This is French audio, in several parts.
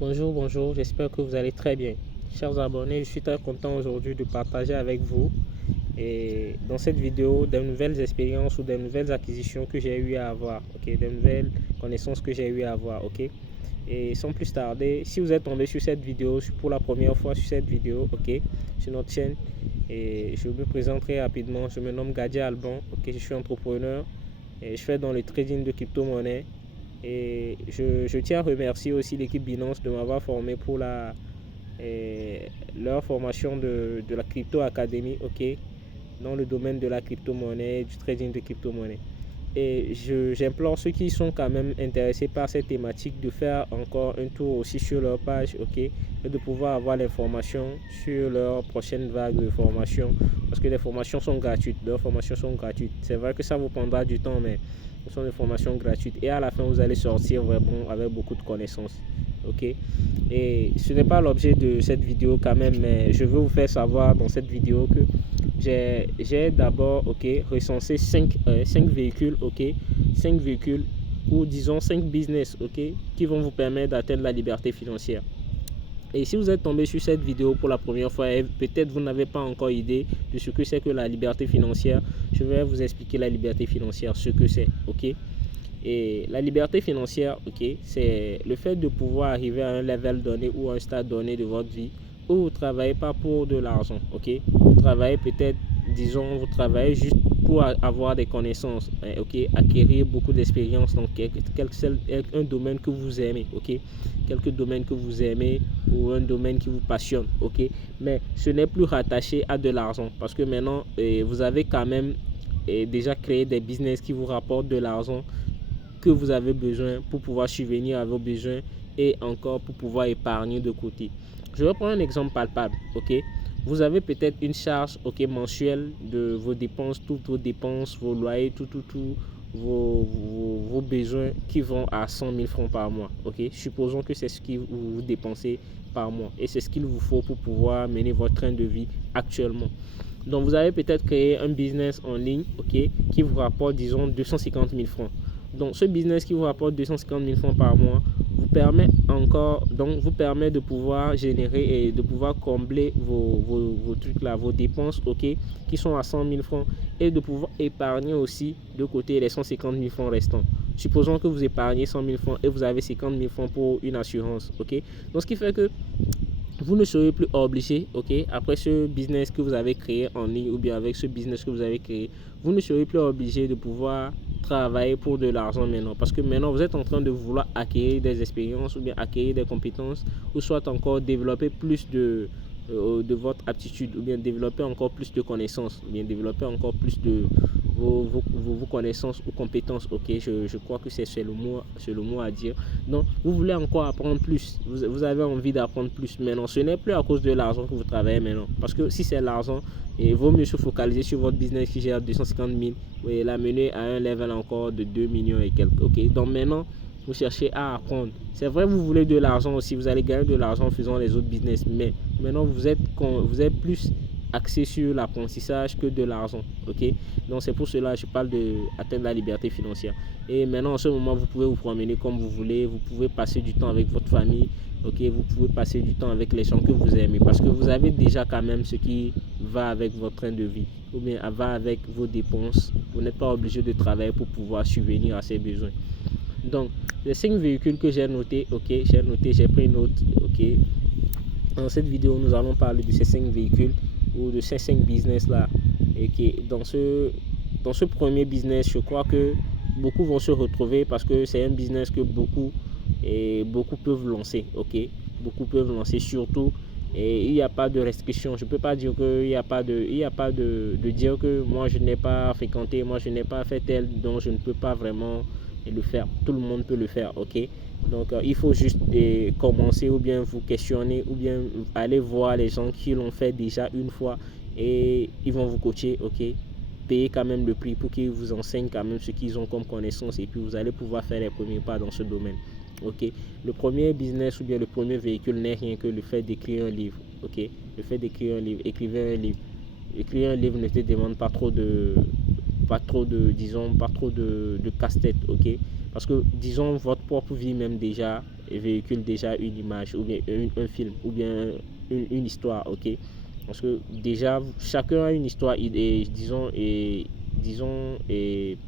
Bonjour, j'espère que vous allez très bien. Chers abonnés, je suis très content aujourd'hui de partager avec vous et dans cette vidéo des nouvelles expériences ou des nouvelles acquisitions que j'ai eu à avoir, des nouvelles connaissances que j'ai eu à avoir, Et sans plus tarder, si vous êtes tombé sur cette vidéo pour la première fois sur cette vidéo, sur notre chaîne, et je me présente très rapidement. Je me nomme Gadiel Alban, je suis entrepreneur et je fais dans le trading de crypto-monnaie. Et je tiens à remercier aussi l'équipe Binance de m'avoir formé pour leur formation de la Crypto Academy, dans le domaine de la crypto-monnaie, du trading de crypto-monnaie. Et j'implore ceux qui sont quand même intéressés par cette thématique de faire encore un tour aussi sur leur page, et de pouvoir avoir l'information sur leur prochaine vague de formation, parce que les formations sont gratuites, leurs formations sont gratuites. C'est vrai que ça vous prendra du temps, mais ce sont des formations gratuites et à la fin vous allez sortir vraiment avec beaucoup de connaissances, Et ce n'est pas l'objet de cette vidéo quand même, mais je veux vous faire savoir dans cette vidéo que j'ai d'abord recensé 5 véhicules, 5 véhicules ou disons 5 business, qui vont vous permettre d'atteindre la liberté financière. Et si vous êtes tombé sur cette vidéo pour la première fois et peut-être vous n'avez pas encore idée de ce que c'est que la liberté financière, je vais vous expliquer la liberté financière, ce que c'est, Et la liberté financière, c'est le fait de pouvoir arriver à un level donné ou à un stade donné de votre vie où vous ne travaillez pas pour de l'argent, Vous travaillez peut-être, disons, vous travaillez juste pour avoir des connaissances, acquérir beaucoup d'expérience dans un domaine que vous aimez, quelques domaines que vous aimez ou un domaine qui vous passionne, mais ce n'est plus rattaché à de l'argent parce que maintenant vous avez quand même déjà créé des business qui vous rapportent de l'argent que vous avez besoin pour pouvoir subvenir à vos besoins et encore pour pouvoir épargner de côté. Je vais prendre un exemple palpable, Vous avez peut-être une charge mensuelle de vos dépenses, toutes vos dépenses, vos loyers, vos besoins qui vont à 100 000 francs par mois. Supposons que c'est ce que vous dépensez par mois et c'est ce qu'il vous faut pour pouvoir mener votre train de vie actuellement. Donc vous avez peut-être créé un business en ligne qui vous rapporte disons 250 000 francs. Donc ce business qui vous rapporte 250 000 francs par mois vous permet de pouvoir générer et de pouvoir combler vos trucs là, vos dépenses qui sont à 100 000 francs et de pouvoir épargner aussi de côté les 150 000 francs restants. Supposons que vous épargnez 100 000 francs et vous avez 50 000 francs pour une assurance, Donc ce qui fait que vous ne serez plus obligé, après ce business que vous avez créé en ligne ou bien avec ce business que vous avez créé, vous ne serez plus obligé de pouvoir travailler pour de l'argent maintenant. Parce que maintenant, vous êtes en train de vouloir acquérir des expériences ou bien acquérir des compétences ou soit encore développer plus de votre aptitude ou bien développer encore plus de connaissances ou bien développer encore plus de vos connaissances ou compétences. Je crois que c'est le mot à dire. Donc vous voulez encore apprendre plus, vous avez envie d'apprendre plus maintenant. Ce n'est plus à cause de l'argent que vous travaillez maintenant, parce que si c'est l'argent, il vaut mieux se focaliser sur votre business qui gère 250 000 et l'amener à un level encore de 2 millions et quelques. Donc maintenant vous cherchez à apprendre. C'est vrai, vous voulez de l'argent aussi, vous allez gagner de l'argent en faisant les autres business, mais maintenant vous êtes plus axé sur l'apprentissage que de l'argent, Donc c'est pour cela que je parle d'atteindre la liberté financière. Et maintenant en ce moment vous pouvez vous promener comme vous voulez, vous pouvez passer du temps avec votre famille, vous pouvez passer du temps avec les gens que vous aimez parce que vous avez déjà quand même ce qui va avec votre train de vie ou bien va avec vos dépenses. Vous n'êtes pas obligé de travailler pour pouvoir subvenir à ses besoins. Donc les 5 véhicules que j'ai notés, j'ai pris note, Dans cette vidéo, nous allons parler de ces 5 véhicules ou de ces 5 business là. Et dans ce premier business, je crois que beaucoup vont se retrouver parce que c'est un business que beaucoup peuvent lancer, Beaucoup peuvent lancer surtout. Et il n'y a pas de restriction. Je ne peux pas dire qu'il n'y a pas de dire que moi je n'ai pas fréquenté, moi je n'ai pas fait tel, donc je ne peux pas vraiment le faire. Tout le monde peut le faire, Donc il faut juste commencer ou bien vous questionner ou bien aller voir les gens qui l'ont fait déjà une fois et ils vont vous coacher, Payer quand même le prix pour qu'ils vous enseignent quand même ce qu'ils ont comme connaissance et puis vous allez pouvoir faire les premiers pas dans ce domaine. Le premier business ou bien le premier véhicule n'est rien que le fait d'écrire un livre, Le fait d'écrire un livre, écrivez un livre. Écrire un livre ne te demande pas trop de casse-tête, parce que disons votre propre vie même déjà véhicule déjà une image ou bien un film ou bien une histoire, ok? Parce que déjà, chacun a une histoire, disons,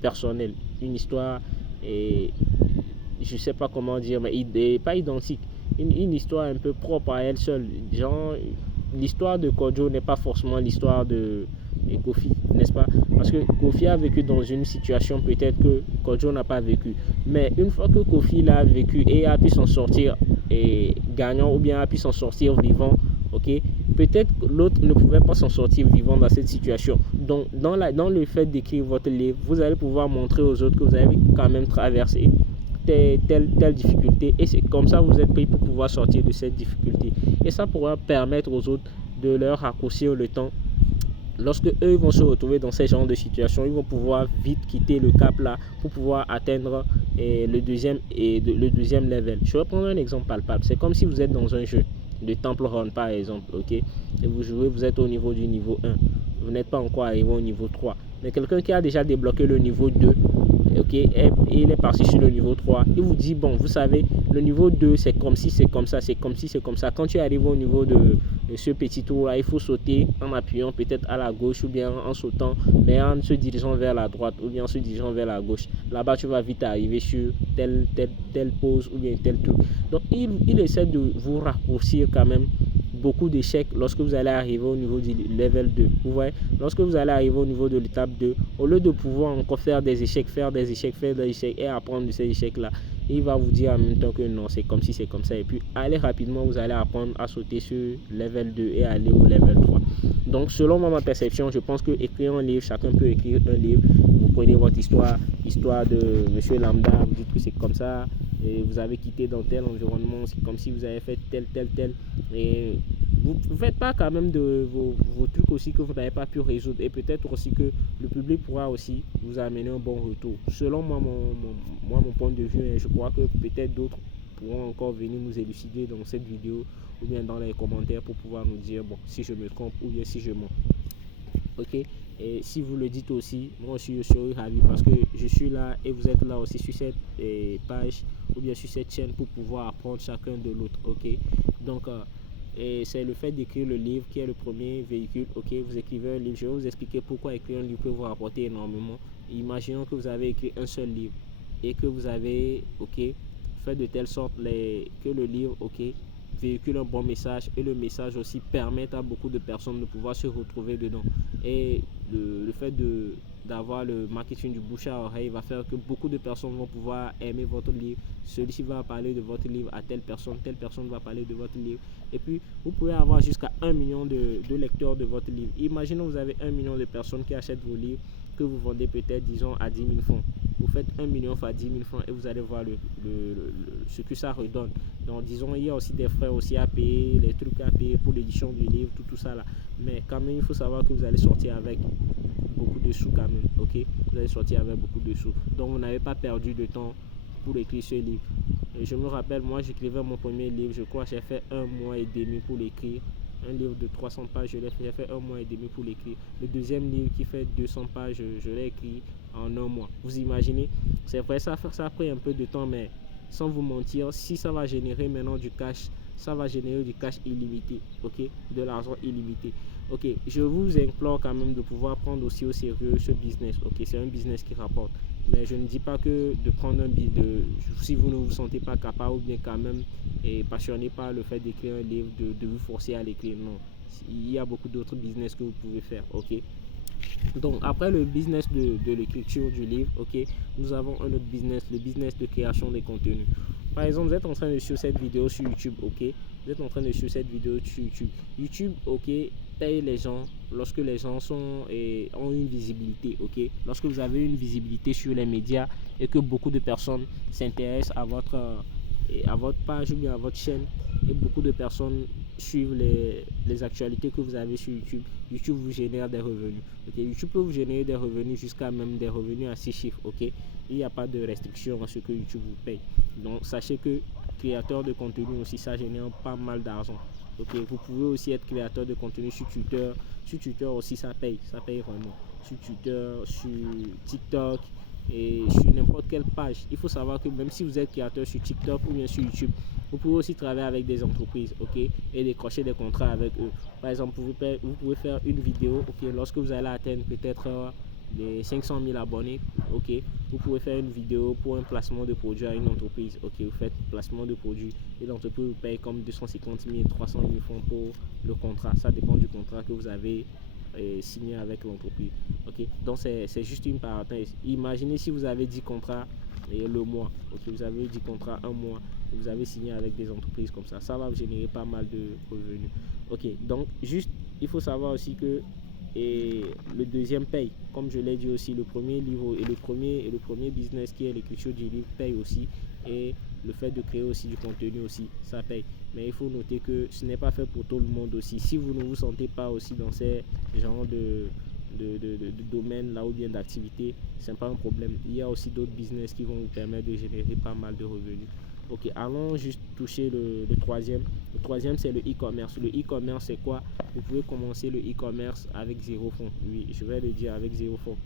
personnelle. Une histoire, et, je sais pas comment dire, mais pas identique. Une histoire un peu propre à elle seule. Genre, l'histoire de Kojo n'est pas forcément l'histoire de Kofi, n'est-ce pas? Parce que Kofi a vécu dans une situation peut-être que Kojo n'a pas vécu. Mais une fois que Kofi l'a vécu et a pu s'en sortir gagnant ou bien a pu s'en sortir vivant, ok, peut-être l'autre ne pouvait pas s'en sortir vivant dans cette situation. Donc, dans le fait d'écrire votre livre, vous allez pouvoir montrer aux autres que vous avez quand même traversé telle difficulté, et c'est comme ça que vous êtes pris pour pouvoir sortir de cette difficulté, et ça pourra permettre aux autres de leur raccourcir le temps. Lorsque eux vont se retrouver dans ce genre de situation, ils vont pouvoir vite quitter le cap là pour pouvoir atteindre le deuxième level. Je vais prendre un exemple palpable. C'est comme si vous êtes dans un jeu de Temple Run par exemple, ok, et vous jouez, vous êtes au niveau du niveau 1, vous n'êtes pas encore arrivé au niveau 3, mais quelqu'un qui a déjà débloqué le niveau 2, ok, et il est parti sur le niveau 3, il vous dit, bon, vous savez, le niveau 2 c'est comme si c'est comme ça, c'est comme si c'est comme ça. Quand tu arrives au niveau de ce petit tour là, il faut sauter en appuyant peut-être à la gauche, ou bien en sautant mais en se dirigeant vers la droite, ou bien en se dirigeant vers la gauche. Là-bas tu vas vite arriver sur telle pause ou bien tel truc. Donc il essaie de vous raccourcir quand même beaucoup d'échecs lorsque vous allez arriver au niveau du level 2. Vous voyez, lorsque vous allez arriver au niveau de l'étape 2, au lieu de pouvoir encore faire des échecs et apprendre de ces échecs là, il va vous dire en même temps que non, c'est comme si c'est comme ça, et puis allez rapidement, vous allez apprendre à sauter sur level 2 et aller au level 3. Donc selon moi, ma perception, je pense que écrire un livre, chacun peut écrire un livre. Vous prenez votre histoire de monsieur lambda, vous dites que c'est comme ça, et vous avez quitté dans tel environnement, c'est comme si vous avez fait tel, et vous ne faites pas quand même de vos trucs aussi que vous n'avez pas pu résoudre, et peut-être aussi que le public pourra aussi vous amener un bon retour. Selon moi, mon point de vue, et je crois que peut-être d'autres pourront encore venir nous élucider dans cette vidéo ou bien dans les commentaires pour pouvoir nous dire, bon, si je me trompe ou bien si je mens. Ok, et si vous le dites aussi, moi aussi je serai ravi, parce que je suis là et vous êtes là aussi sur cette page ou bien sur cette chaîne pour pouvoir apprendre chacun de l'autre. Ok, donc et c'est le fait d'écrire le livre qui est le premier véhicule. Ok, vous écrivez un livre, je vais vous expliquer pourquoi écrire un livre peut vous rapporter énormément. Imaginons que vous avez écrit un seul livre et que vous avez fait de telle sorte que le livre véhicule un bon message, et le message aussi permet à beaucoup de personnes de pouvoir se retrouver dedans. Et le fait d'avoir le marketing du bouche à oreille va faire que beaucoup de personnes vont pouvoir aimer votre livre. Celui-ci va parler de votre livre à telle personne va parler de votre livre, et puis vous pouvez avoir jusqu'à 1 million de lecteurs de votre livre. Imaginons vous avez 1 million de personnes qui achètent vos livres, que vous vendez peut-être, disons, à 10 000 francs. Vous faites 1 million fois 10 000 francs et vous allez voir ce que ça redonne. Donc disons, il y a aussi des frais aussi à payer, les trucs à payer pour l'édition du livre, tout ça là. Mais quand même, il faut savoir que vous allez sortir avec beaucoup de sous quand même, ok? Vous allez sortir avec beaucoup de sous. Donc vous n'avez pas perdu de temps pour écrire ce livre. Et je me rappelle, moi j'écrivais mon premier livre, je crois que j'ai fait 1 mois et demi pour l'écrire. Un livre de 300 pages, j'ai fait 1 mois et demi pour l'écrire. Le deuxième livre qui fait 200 pages, je l'ai écrit en 1 mois. Vous imaginez? C'est vrai, ça a pris un peu de temps, mais sans vous mentir, si ça va générer maintenant du cash, ça va générer du cash illimité, ok, de l'argent illimité. Ok, je vous implore quand même de pouvoir prendre aussi au sérieux ce business. Ok, c'est un business qui rapporte, mais je ne dis pas que de prendre si vous ne vous sentez pas capable ou bien quand même passionné par le fait d'écrire un livre, de vous forcer à l'écrire. Non, il y a beaucoup d'autres business que vous pouvez faire. Ok, donc après le business de l'écriture du livre, ok, nous avons un autre business, le business de création des contenus. Par exemple, vous êtes en train de suivre cette vidéo sur YouTube, ok, vous êtes en train de suivre cette vidéo sur YouTube. YouTube, ok, paye les gens lorsque les gens ont une visibilité, ok. Lorsque vous avez une visibilité sur les médias et que beaucoup de personnes s'intéressent à votre page ou bien à votre chaîne, et beaucoup de personnes suivent les actualités que vous avez sur YouTube, YouTube vous génère des revenus. Okay? YouTube peut vous générer des revenus jusqu'à même des revenus à 6 chiffres. Okay? Il n'y a pas de restriction à ce que YouTube vous paye. Donc sachez que créateur de contenu aussi, ça génère pas mal d'argent. Okay? Vous pouvez aussi être créateur de contenu sur Twitter. Sur Twitter aussi, ça paye vraiment. Sur Twitter, sur TikTok, et sur n'importe quelle page. Il faut savoir que même si vous êtes créateur sur TikTok ou bien sur YouTube, vous pouvez aussi travailler avec des entreprises, ok, et décrocher des contrats avec eux. Par exemple, vous pouvez faire une vidéo, ok, lorsque vous allez atteindre peut-être les 500 000 abonnés, ok, vous pouvez faire une vidéo pour un placement de produit à une entreprise, ok, vous faites placement de produit et l'entreprise vous paye comme 250 000, 300 000 francs pour le contrat. Ça dépend du contrat que vous avez signé avec l'entreprise, ok. Donc c'est juste une parenthèse. Imaginez si vous avez 10 contrats le mois, ok, vous avez 10 contrats un mois, vous avez signé avec des entreprises comme ça va vous générer pas mal de revenus, ok. Donc juste il faut savoir aussi que le deuxième paye, comme je l'ai dit aussi, le premier livre et le premier business qui est l'écriture du livre paye aussi, et le fait de créer aussi du contenu aussi, ça paye. Mais il faut noter que ce n'est pas fait pour tout le monde aussi. Si vous ne vous sentez pas aussi dans ces genres de domaine là ou bien d'activité, c'est pas un problème. Il y a aussi d'autres business qui vont vous permettre de générer pas mal de revenus. Ok, allons juste toucher le troisième. Le troisième, c'est le e-commerce. Le e-commerce, c'est quoi? Vous pouvez commencer le e-commerce avec 0 fonds. Oui, je vais le dire, avec 0 fonds.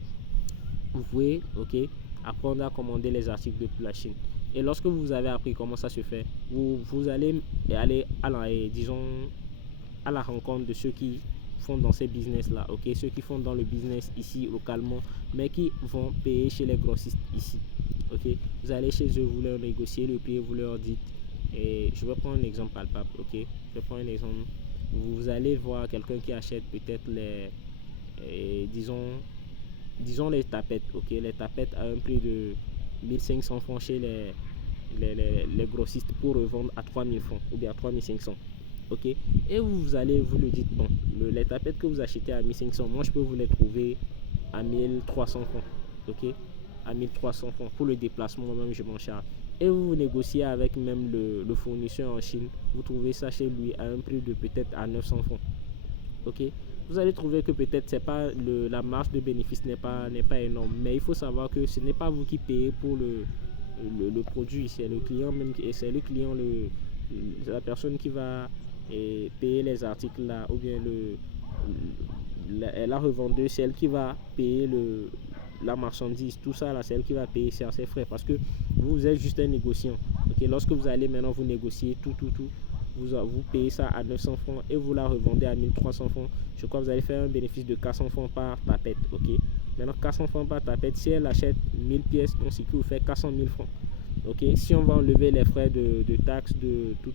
Vous pouvez, ok, apprendre à commander les articles depuis la Chine. Et lorsque vous avez appris comment ça se fait, vous allez aller à la rencontre de ceux qui font dans ces business là, ok, ceux qui font dans le business ici localement, mais qui vont payer chez les grossistes ici, ok. Vous allez chez eux, vous leur négociez le prix, vous leur dites, et je vais prendre un exemple palpable, ok. Je vais prendre un exemple. Vous allez voir quelqu'un qui achète peut-être disons les tapettes, ok, les tapettes à un prix de 1500 francs chez les grossistes pour revendre à 3000 francs ou bien à 3500, ok. Et vous allez vous le dites, bon, les tapettes que vous achetez à 1500, moi je peux vous les trouver à 1300 francs, ok, à 1300 francs pour le déplacement, même je m'en charge. Et vous négociez avec même le fournisseur en Chine, vous trouvez ça chez lui à un prix de peut-être à 900 francs, ok. Vous allez trouver que peut-être c'est pas la marge de bénéfice n'est pas énorme, mais il faut savoir que ce n'est pas vous qui payez pour le produit, c'est le client même, et c'est le client, la personne qui va payer les articles là, ou bien la revendeuse, c'est elle qui va payer la marchandise, tout ça là, c'est elle qui va payer ses frais, parce que vous êtes juste un négociant, ok. Lorsque vous allez maintenant vous négocier tout, vous payez ça à 900 francs et vous la revendez à 1300 francs, je crois que vous allez faire un bénéfice de 400 francs par tapette, ok. Maintenant 400 francs par tapette, si elle achète 1000 pièces, donc c'est que vous faites 400 000 francs, ok. Si on va enlever les frais de taxes, de tout,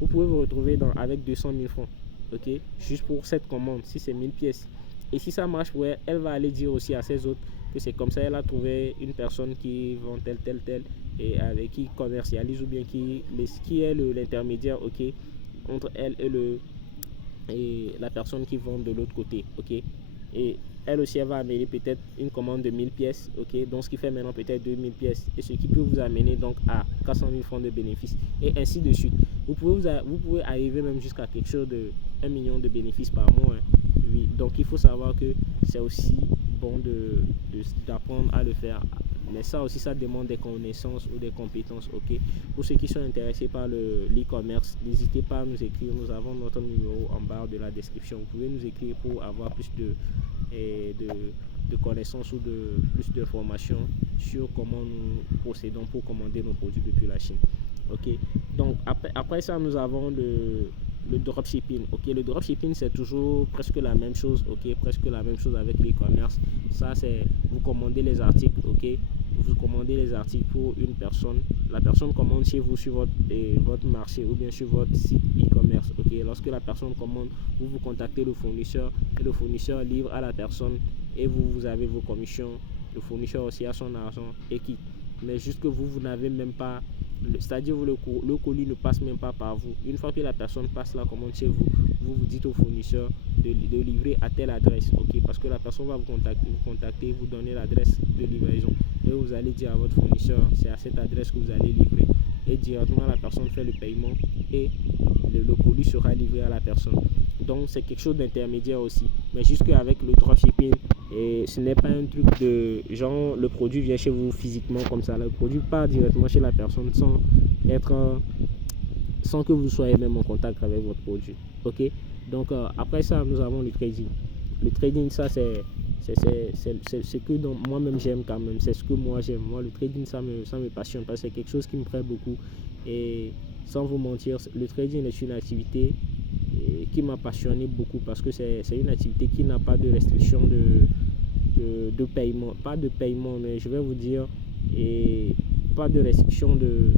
vous pouvez vous retrouver avec 200 000 francs, ok, juste pour cette commande, si c'est 1000 pièces. Et si ça marche, ouais, elle va aller dire aussi à ses autres que c'est comme ça, elle a trouvé une personne qui vend tel, et avec qui commercialise, ou bien qui est l'intermédiaire, ok, entre elle et la personne qui vend de l'autre côté, ok. Et elle aussi, elle va amener peut-être une commande de 1000 pièces, ok, donc ce qui fait maintenant peut-être 2000 pièces, et ce qui peut vous amener donc à 400 000 francs de bénéfices, et ainsi de suite. Vous pouvez arriver même jusqu'à quelque chose de 1 million de bénéfices par mois, hein. Oui, donc il faut savoir que c'est aussi bon d'apprendre à le faire, mais ça aussi, ça demande des connaissances ou des compétences, ok. Pour ceux qui sont intéressés par l'e-commerce, n'hésitez pas à nous écrire, nous avons notre numéro en barre de la description. Vous pouvez nous écrire pour avoir plus de connaissances ou plus d'informations sur comment nous procédons pour commander nos produits depuis la Chine, ok. Donc après ça, nous avons le dropshipping, ok. Le dropshipping, c'est toujours presque la même chose, ok, presque la même chose avec l'e-commerce. Ça, c'est vous commandez les articles, ok. Vous commandez les articles pour une personne, la personne commande chez vous sur votre marché ou bien sur votre site e-commerce, ok. Lorsque la personne commande, vous contactez le fournisseur et le fournisseur livre à la personne, et vous avez vos commissions. Le fournisseur aussi a son argent et quitte. Mais juste que vous n'avez même pas, c'est-à-dire le colis ne passe même pas par vous. Une fois que la personne passe la commande chez vous, vous dites au fournisseur de livrer à telle adresse, ok, parce que la personne va vous contacter, vous donner l'adresse de livraison, et vous allez dire à votre fournisseur, c'est à cette adresse que vous allez livrer, et directement la personne fait le paiement et le colis sera livré à la personne. Donc c'est quelque chose d'intermédiaire aussi, mais juste qu'avec le dropshipping, et ce n'est pas un truc de genre le produit vient chez vous physiquement comme ça, le produit part directement chez la personne sans que vous soyez même en contact avec votre produit, ok. Donc après ça, nous avons le trading. Le trading, ça c'est C'est ce que moi-même j'aime quand même. C'est ce que moi j'aime. Moi, le trading, ça me passionne parce que c'est quelque chose qui me plaît beaucoup. Et sans vous mentir, le trading est une activité qui m'a passionné beaucoup parce que c'est une activité qui n'a pas de restriction de paiement. Pas de paiement, mais je vais vous dire, et pas de restriction de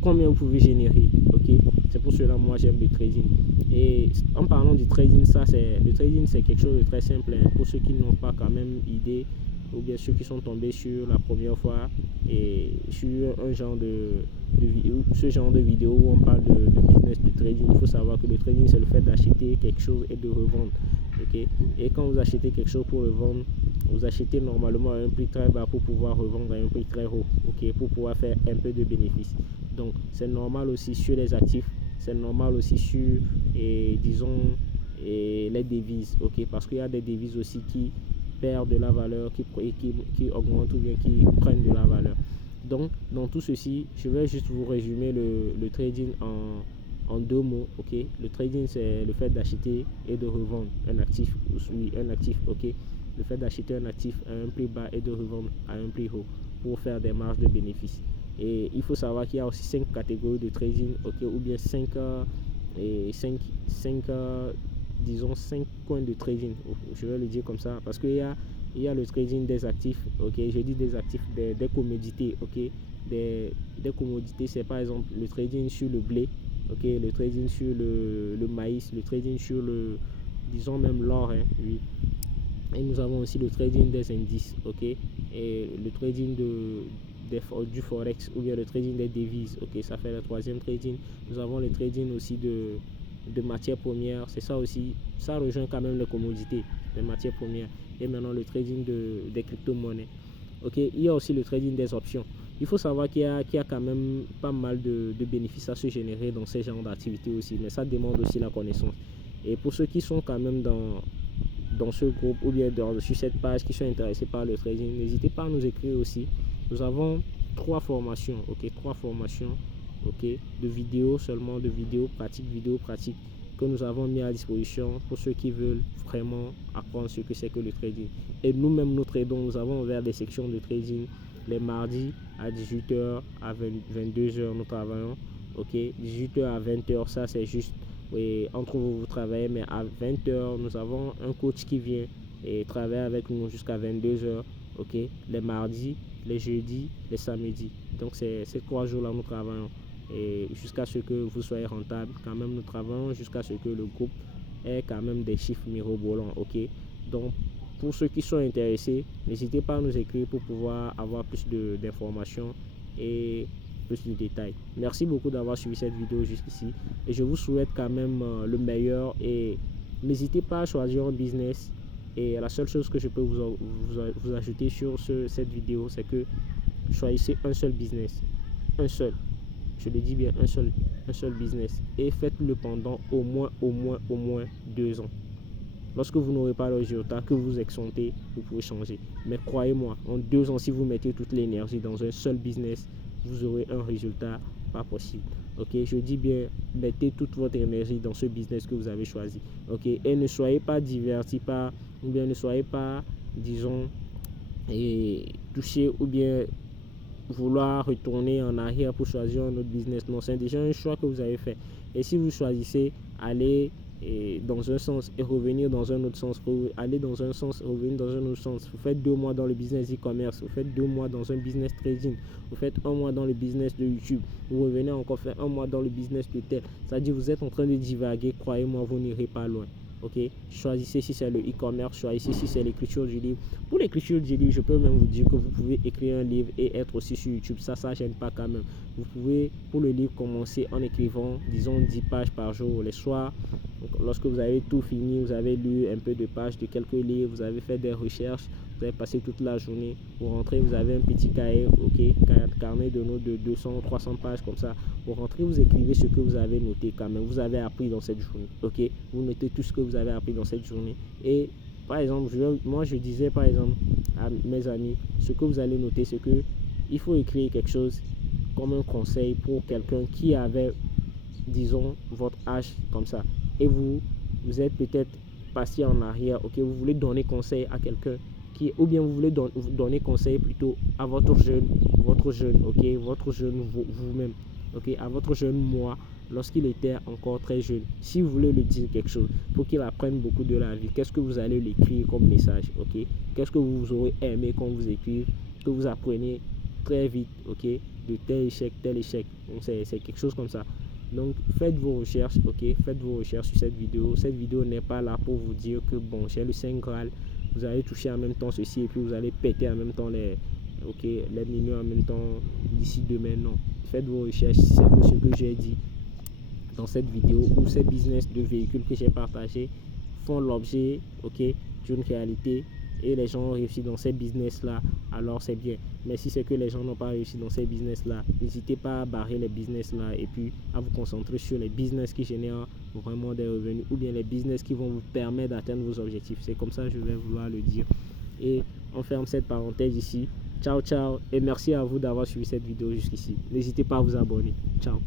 combien vous pouvez générer. Ok, c'est pour cela moi j'aime le trading. Et en parlant du trading, le trading c'est quelque chose de très simple, hein, pour ceux qui n'ont pas quand même idée, ou bien ceux qui sont tombés sur la première fois et sur ce genre de vidéo où on parle de business de trading. Il faut savoir que le trading c'est le fait d'acheter quelque chose et de revendre. Okay? Et quand vous achetez quelque chose pour le vendre, vous achetez normalement à un prix très bas pour pouvoir revendre à un prix très haut, okay? Pour pouvoir faire un peu de bénéfice. Donc c'est normal aussi sur les actifs, c'est normal aussi sur, disons, les devises, okay? Parce qu'il y a des devises aussi qui perdent de la valeur, qui augmentent ou bien qui prennent de la valeur. Donc dans tout ceci, je vais juste vous résumer le trading en 2 mots. Okay? Le trading c'est le fait d'acheter et de revendre un actif, ok? Le fait d'acheter un actif à un prix bas et de revendre à un prix haut pour faire des marges de bénéfice. Et il faut savoir qu'il y a aussi 5 catégories de trading, okay? Ou bien 5 disons 5 coins de trading, je vais le dire comme ça, parce qu'il y a le trading des actifs, ok? Je dis des actifs, des commodités, ok? Des commodités, c'est par exemple le trading sur le blé, ok? Le trading sur le maïs, le trading sur disons même l'or, hein, oui. Et nous avons aussi le trading des indices, ok? Et le trading du forex ou bien le trading des devises, ok? Ça fait le 3e trading. Nous avons le trading aussi de matières premières, c'est ça aussi, ça rejoint quand même les commodités, les matières premières. Et maintenant le trading des crypto-monnaies, ok? Il y a aussi le trading des options. Il faut savoir qu'il y a quand même pas mal de bénéfices à se générer dans ces genres d'activités aussi, mais ça demande aussi la connaissance. Et pour ceux qui sont quand même dans ce groupe ou bien sur cette page, qui sont intéressés par le trading, n'hésitez pas à nous écrire aussi. Nous avons 3 formations, ok? 3 formations, ok, de vidéos seulement, de vidéos pratiques que nous avons mis à disposition pour ceux qui veulent vraiment apprendre ce que c'est que le trading. Et nous-mêmes, nous tradons, nous avons ouvert des sections de trading les mardis à 18h, à 22h, nous travaillons, ok? 18h à 20h, ça c'est juste, oui, entre vous travaillez, mais à 20h, nous avons un coach qui vient et travaille avec nous jusqu'à 22h, ok? Les mardis, les jeudis, les samedis. Donc c'est ces 3 jours-là nous travaillons. Et jusqu'à ce que vous soyez rentable, quand même nous travaillons jusqu'à ce que le groupe ait quand même des chiffres mirobolants, ok? Donc pour ceux qui sont intéressés, n'hésitez pas à nous écrire pour pouvoir avoir plus d'informations et plus de détails. Merci beaucoup d'avoir suivi cette vidéo jusqu'ici et je vous souhaite quand même le meilleur, et n'hésitez pas à choisir un business. Et la seule chose que je peux vous ajouter sur cette vidéo, c'est que choisissez un seul business, un seul, je le dis bien, un seul business, et faites-le pendant au moins 2 ans. Lorsque vous n'aurez pas le résultat que vous escomptez, vous pouvez changer. Mais croyez-moi, en 2 ans, si vous mettez toute l'énergie dans un seul business, vous aurez un résultat pas possible. Ok, je dis bien, mettez toute votre énergie dans ce business que vous avez choisi. Ok, et ne soyez pas divertis par, ou bien ne soyez pas, disons, touché ou bien vouloir retourner en arrière pour choisir un autre business. Non, c'est déjà un choix que vous avez fait. Et si vous choisissez aller dans un sens et revenir dans un autre sens, aller dans un sens, revenir dans un autre sens, vous faites 2 mois dans le business e-commerce, vous faites 2 mois dans un business trading, vous faites 1 mois dans le business de YouTube, vous revenez encore faire 1 mois dans le business de tel, c'est-à-dire vous êtes en train de divaguer, croyez-moi, vous n'irez pas loin. Ok, choisissez si c'est le e-commerce, choisissez si c'est l'écriture du livre. Pour l'écriture du livre, je peux même vous dire que vous pouvez écrire un livre et être aussi sur YouTube, ça gêne pas quand même. Vous pouvez, pour le livre, commencer en écrivant, disons, 10 pages par jour les soirs. Donc, lorsque vous avez tout fini, vous avez lu un peu de pages de quelques livres, vous avez fait des recherches, vous avez passé toute la journée, vous rentrez, vous avez un petit cahier, ok, carnet de notes de 200, 300 pages comme ça. Vous rentrez, vous écrivez ce que vous avez noté quand même, vous avez appris dans cette journée, ok, vous notez tout ce que vous avez appris dans cette journée. Et par exemple, moi je disais par exemple à mes amis, ce que vous allez noter, c'est que il faut écrire quelque chose comme un conseil pour quelqu'un qui avait, disons, votre âge comme ça. Et vous êtes peut-être passé en arrière, ok, vous voulez donner conseil à quelqu'un ou bien vous voulez donner conseil plutôt à votre jeune, ok, votre jeune vous-même, ok, à votre jeune moi, lorsqu'il était encore très jeune. Si vous voulez lui dire quelque chose pour qu'il apprenne beaucoup de la vie, qu'est-ce que vous allez lui écrire comme message, ok? Qu'est-ce que vous aurez aimé qu'on vous écrive, que vous appreniez très vite, ok, de tel échec. Donc c'est quelque chose comme ça. Donc faites vos recherches, ok, faites vos recherches sur cette vidéo. Cette vidéo n'est pas là pour vous dire que bon, j'ai le Saint Graal, vous allez toucher en même temps ceci et puis vous allez péter en même temps les millions en même temps d'ici demain. Non, faites vos recherches. C'est que ce que j'ai dit dans cette vidéo ou ces business de véhicules que j'ai partagé font l'objet, ok, d'une réalité, et les gens ont réussi dans ces business là, alors c'est bien. Mais si c'est que les gens n'ont pas réussi dans ces business là, n'hésitez pas à barrer les business là et puis à vous concentrer sur les business qui génèrent vraiment des revenus, ou bien les business qui vont vous permettre d'atteindre vos objectifs. C'est comme ça que je vais vouloir le dire. Et on ferme cette parenthèse ici. Ciao, ciao, et merci à vous d'avoir suivi cette vidéo jusqu'ici. N'hésitez pas à vous abonner. Ciao.